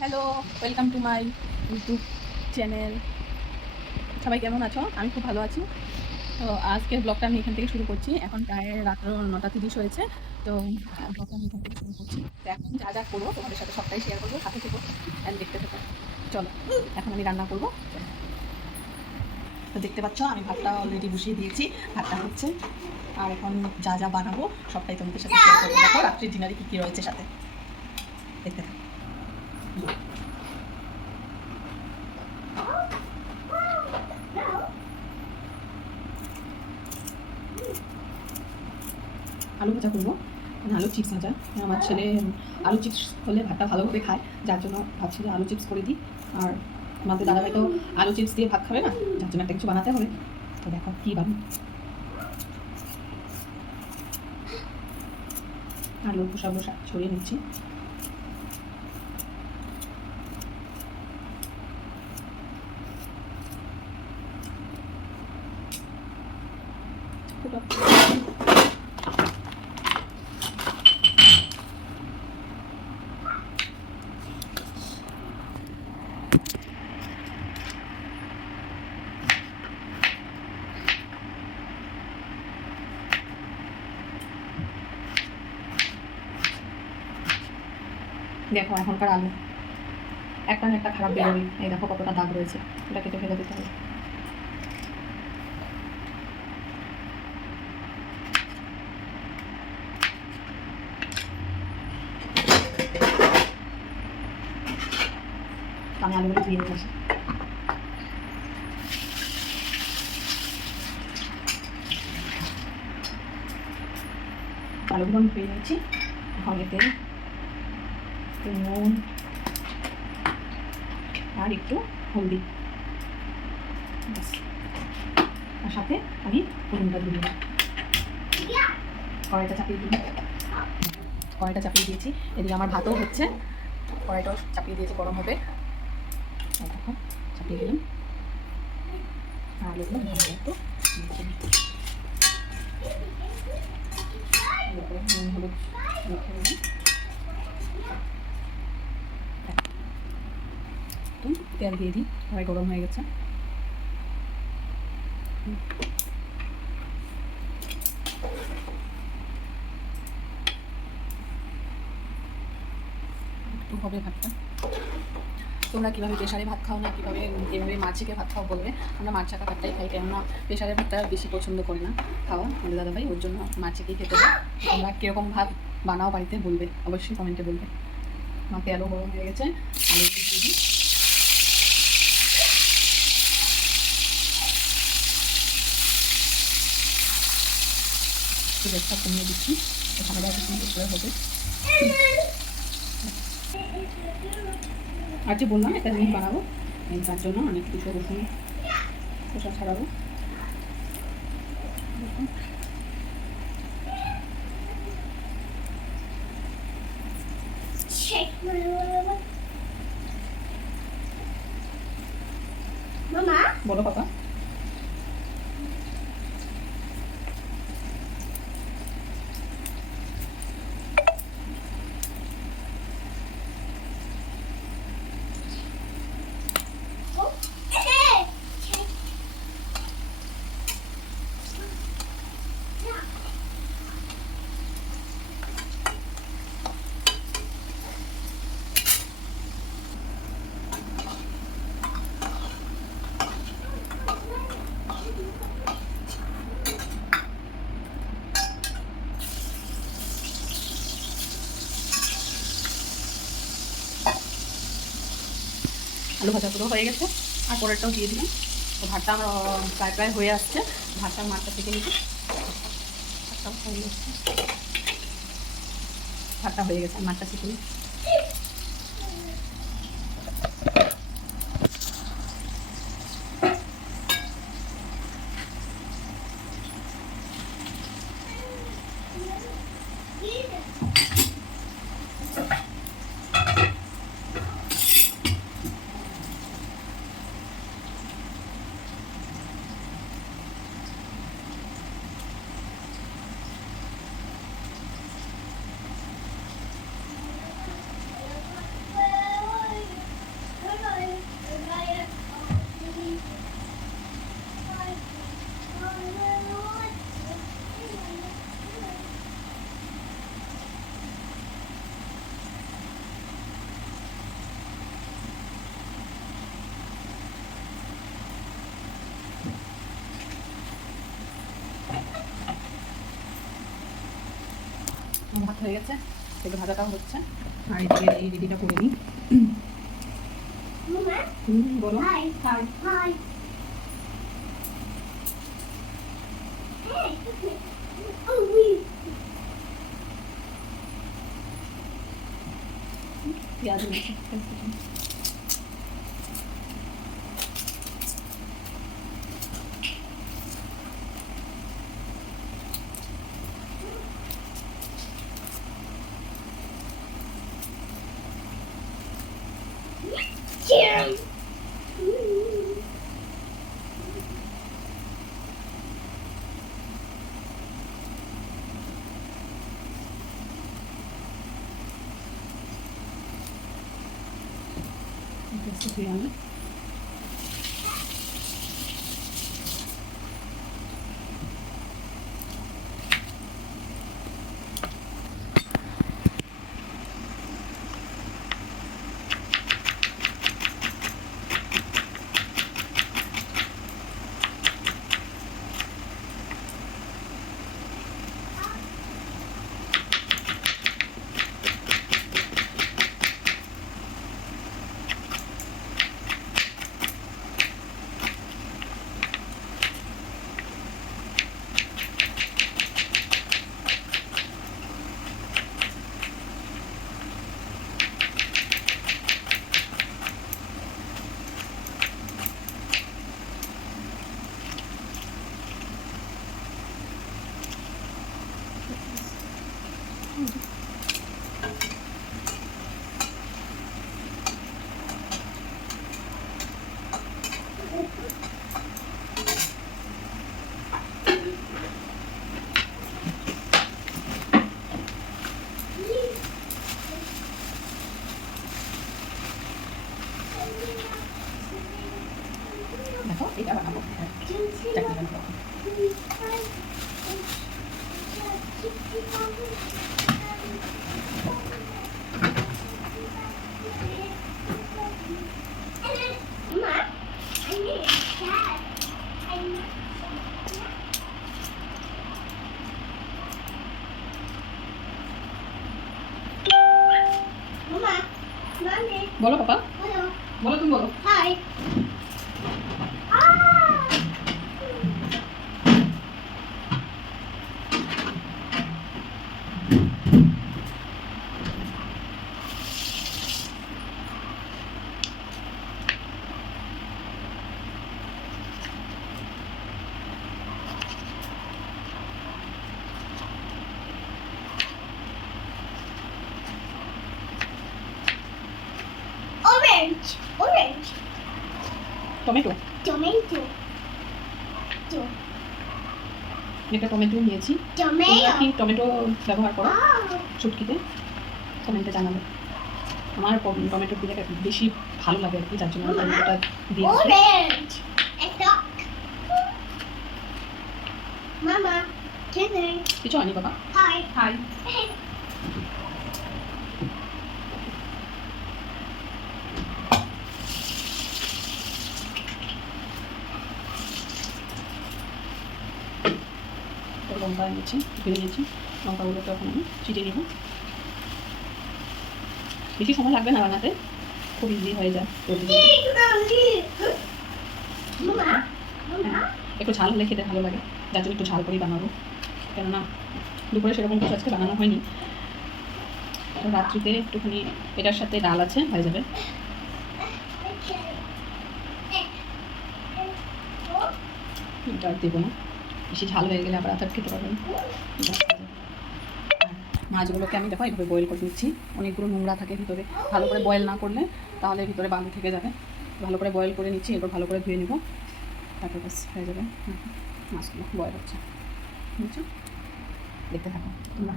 Hello welcome to my YouTube channel সবাই কেমন আছো? আমি খুব ভালো আছি। তো আজকের ব্লগটা আমি এখান থেকে শুরু করছি। এখন প্রায় রাত্র নটা তিরিশ হয়েছে। তো ব্লগটা আমি এখান থেকে শুরু করছি। তো এখন যা যা করব, তোমাদের সাথে সবটাই শেয়ার করব, সাথে থেকো অ্যান্ড দেখতে থাকো। চলো, এখন আমি রান্না করব। তো দেখতে পাচ্ছ, আমি ভাতটা অলরেডি বসিয়ে দিয়েছি। ভাতটা হচ্ছে, আর এখন যা যা বানাবো, সবটাই তোমাদের সাথে শেয়ার করব। দেখো, রাত্রির ডিনারে কী কী রয়েছে সাথে। দেখতে থাকো। আলু ভাজা করব। মানে আলু চিপস ভাজা। আমার ছেলে আলু চিপস হলে ভাতটা ভালোভাবে খায়, যার জন্য ভাবছি যে আলু চিপস করে দিই। আর আমাদের দাদা ভাই তো আলু চিপস দিয়ে ভাত খাবে না, যার জন্য একটা কিছু বানাতে হবে। তো দেখো কী বানাই আলু খোসা বসা ছড়িয়ে নিচ্ছি। দেখো এখনকার আলু। একটা না একটা খারাপ বেরোবে এই দেখো কতটা দাগ রয়েছে। এটা কেটে ফেলে দিতে হবে। আমি আলুগুলো ধুয়ে নিয়ে আসি। আলুগুলো আমি ধুয়ে নিয়েছি এখন এতে নুন আর একটু হলদি। তার সাথে আমি হলুদটা দিয়ে কড়াইটা চাপিয়ে দিই কড়াইটা চাপিয়ে দিয়েছি এদিকে আমার ভাতও হচ্ছে কড়াইটাও চাপিয়ে দিয়েছি গরম হবে চাপিয়ে দিলাম আর আলুগুলো ভালো একটু তেল দিয়ে দিই কড়াই গরম হয়ে গেছে। হবে ভাতটা। তোমরা কীভাবে প্রেশারে ভাত খাও না কীভাবে এভাবে মাছিকে ভাত খাও বলবে, আমরা মাছ চাকা ভাতটাই খাই, কেননা প্রেশারে ভাতটা বেশি পছন্দ করি না খাওয়া, আমাদের দাদাভাই ওর জন্য মাছিকেই খেতে হয় তোমরা কীরকম ভাত বানাও বাড়িতে বলবে, অবশ্যই কমেন্টে বলবে। মাকে আলু গরম হয়ে গেছে, আলু দিয়ে একটু গ্যাসটা কমিয়ে দিচ্ছি। এখানে একটু হবে। আর যে বললাম একটা জিনিস বানাবো। তার জন্য অনেক কিছু রসুন খোসা ছাড়াবো। দেখুন। Mama, আলু ভাজাগুলো হয়ে গেছে। আর পরেরটাও দিয়ে দিলাম। তো ভাতটা আমার প্রায় প্রায় হয়ে আসছে। ভাতটা মাঠটা থেকে নিতে হয়ে ভাতটা হয়ে গেছে মাঠটা থেকে নিই ভাত হয়ে গেছে। সেটা ভাজাটাও হচ্ছে। আর এদিকে এই রেডিটা করে নিই। বলো. পেঁয়াজ Yeah. বলো পাপা। বলো তুমি বলো। Hi. Orange, orange, tomato tomato, to, একটা টমেটো নিয়েছি. কি টমেটো ব্যবহার করো? Oh, শুটকিতে কমেন্টে জানাবে। আমার টমেটো দিলে বেশি ভালো লাগে আর কি যার জন্য টমেটোটা দিয়ে দিচ্ছি। orange, a duck. Mama, Jenny, কিছু হয়নি বাবা? Hi. হাই লঙ্কা নিয়েছি ধুয়ে নিয়েছি লঙ্কাগুলো তো এখন আমি চিটে নেব। বেশি সময় লাগবে না বানাতে খুব ইজি হয়ে যায়। Mama, একটু ঝাল হলে খেতে ভালো লাগে যার জন্য একটু ঝাল করেই বানাবো। কেননা দুপুরে সেরকম কিছু আজকে বানানো হয়নি। রাত্রিতে একটুখানি এটার সাথে ডাল আছে হয়ে যাবে। আর দেবো না। বেশি ঝাল হয়ে গেলে আবার আচার খেতে পারবেন। মাছগুলোকে আমি দেখো এইভাবে বয়েল করে নিচ্ছি। অনেকগুলো নোংরা থাকে ভিতরে। ভালো করে বয়েল না করলে তাহলে ভিতরে বালু থেকে যাবে। ভালো করে বয়েল করে নিচ্ছি, এরপর ভালো করে ধুয়ে নেব। তারপর বাস হয়ে যাবে। মাছগুলো বয়েল হচ্ছে। বুঝছ? দেখতে থাকো তোমরা।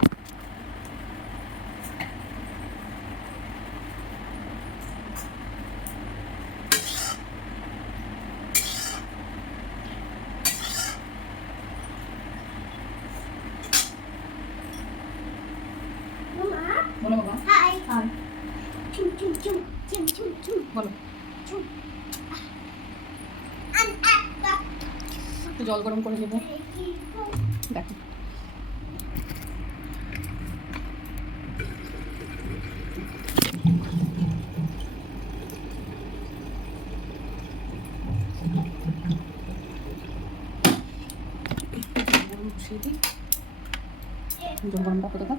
জল গরম করে দেবো। দেখো। গরম জল গরমটা করে দাও।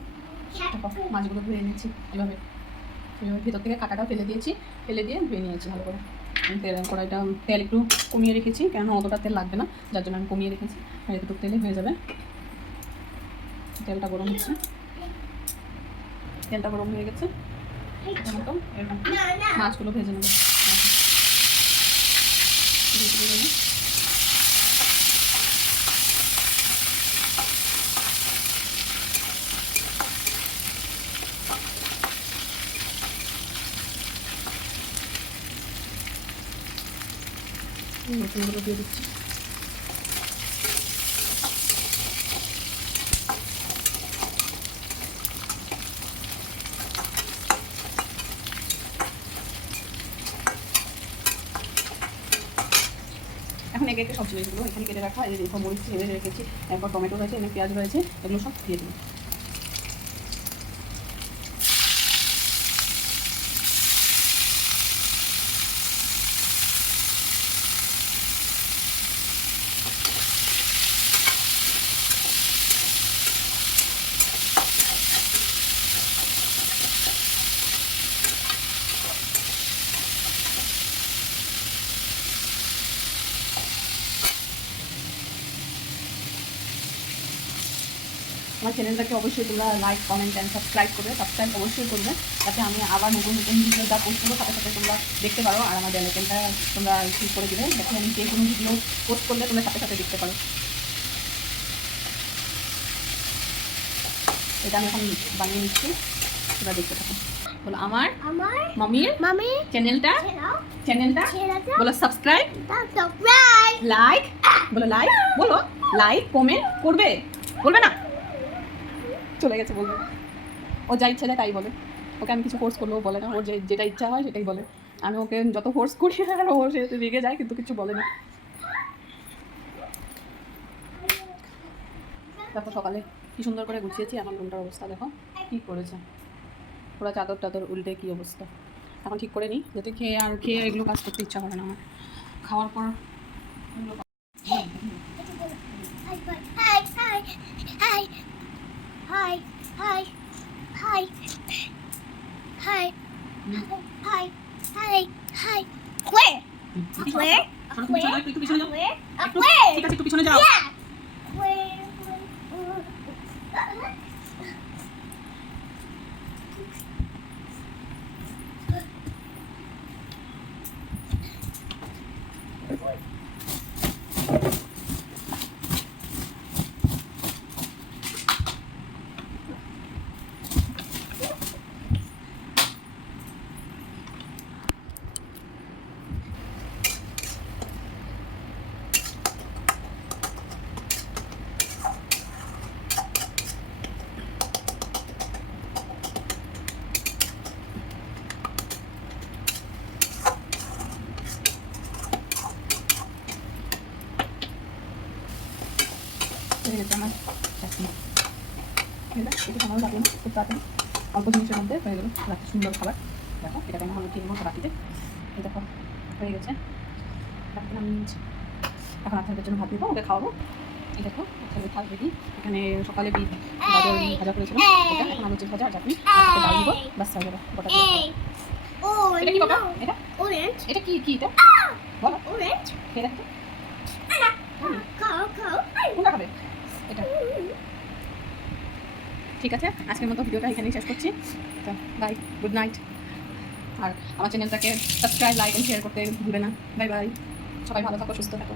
মাছগুলো ধুয়ে এনেছি। এভাবে। ভিতর থেকে কাটাটা ফেলে দিয়েছি, ফেলে দিয়ে ধুয়ে নিয়েছি ভালো করে। তেল, কড়াইটা, তেল একটু কমিয়ে রেখেছি, কেন অতটা তেল লাগবে না, যার জন্য আমি কমিয়ে রেখেছি, আর তেলে হয়ে যাবে। তেলটা গরম হচ্ছে। তেলটা গরম হয়ে গেছে। মাছগুলো ভেজে নেব। রসুনগুলো দিয়ে দিচ্ছি এখন একে একে সব জিনিসগুলো এখানে কেটে রাখা এই দেখো মরিচ ভেজে রেখেছি, এরপর টমেটো রয়েছে, এখানে পেঁয়াজ রয়েছে, এগুলো সব দিয়ে দিই আমার চ্যানেলটাকে অবশ্যই তোমরা লাইক কমেন্ট অ্যান্ড সাবস্ক্রাইব করবে সাবস্ক্রাইব অবশ্যই করবে। যাতে আমি আবার নতুন নতুন ভিডিও যা পোস্ট করব সাথে সাথে তোমরা দেখতে পারো। আর আমার বেলাইকেনটা তোমরা ক্লিক করে দিবে। যাতে আমি যে কোনো ভিডিও পোস্ট করলে তোমরা সাথে সাথে দেখতে পারো। এটা আমি এখন বানিয়ে নিচ্ছি। তোমরা দেখতে থাকো। বলো আমার? আমার? মামির? মামি? চ্যানেলটা চ্যানেলটা বলো সাবস্ক্রাইব সাবস্ক্রাইব লাইক বলো লাইক বলো লাইক কমেন্ট করবে? বলবে না? চলে গেছে বলবে। ও যা ইচ্ছা যায় তাই বলে। ওকে আমি কিছু ফোর্স করলেও বলে না। ওর যে, যেটা ইচ্ছা হয় সেটাই বলে। আমি ওকে যত ফোর্স করি আর ও সে রেগে যায়, কিন্তু কিছু বলে না। দেখো সকালে কি সুন্দর করে গুছিয়েছি এখন রুমটার অবস্থা দেখো। কি করেছে? পুরো চাদর টাদর উল্টে কী অবস্থা? এখন ঠিক করে নিই। যাতে খেয়ে আর, খেয়ে এগুলো কাজ করতে ইচ্ছা করে না আমার। খাওয়ার পর hi, hi, hi. Where? Where? আসলে তুমি পিছনে যাও, একটু পিছনে যাও। Where? Up একটু- where? ঠিক আছে একটু পিছনে যাও Yeah. Where? খুব তাড়াতাড়ি অল্প জিনিসের মধ্যে হয়ে গেলো রাতে সুন্দর খাবার। দেখো এটাকে আমি হলো ঠিক মতো রাখিতে? এই দেখো হয়ে গেছে। রাখতে আমি নিয়েছি। এখন আপনাদের জন্য ভাত দিব ওকে খাওয়াবো। এই দেখো এখানে ভাত রেডি। এখানে সকালে বিট গাজর ভাজা করেছিলাম এটা এখন আলু ভাজা আর চাটনি। ডাল দিব বাস হয়ে যাবে গোটা এটা কি বাবা এটা. এটা কি কি এটা? বলো. খেয়ে দেখো Go, go. কোনটা খাবে এটা ঠিক আছে? আজকের মতো ভিডিওটা এখানেই শেষ করছি। তো বাই গুড নাইট আর আমার চ্যানেলটাকে সাবস্ক্রাইব লাইক এন্ড শেয়ার করতে ভুলবে না। বাই বাই সবাই ভালো থাকো, সুস্থ থাকো।